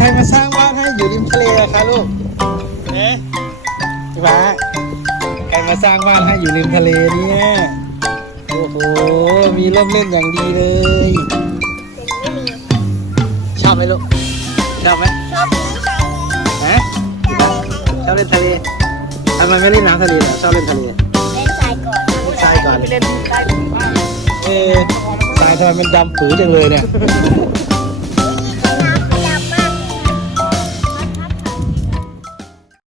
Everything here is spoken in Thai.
ใครมาสร้างบ้านให้อยู่ริมทะเลอะคะลูกเนี่ยพี่ฟ้าใครมาสร้างบ้านให้อยู่ริมทะเลเนี่ยโอ้โหมีร่มเล่นอย่างดีเลยชอบไหมลูกชอบไหม ชอบกินทะเล ฮะชอบเล่นทะเลทำไมไม่เล่นน้ำทะเลล่ะชอบเล่นทะเล เล่นทรายก่อน เล่นทรายก่อน ไปเล่นใต้ถุนบ้าน ทรายทำไมมันดำปื้อจังเลยเนี่ย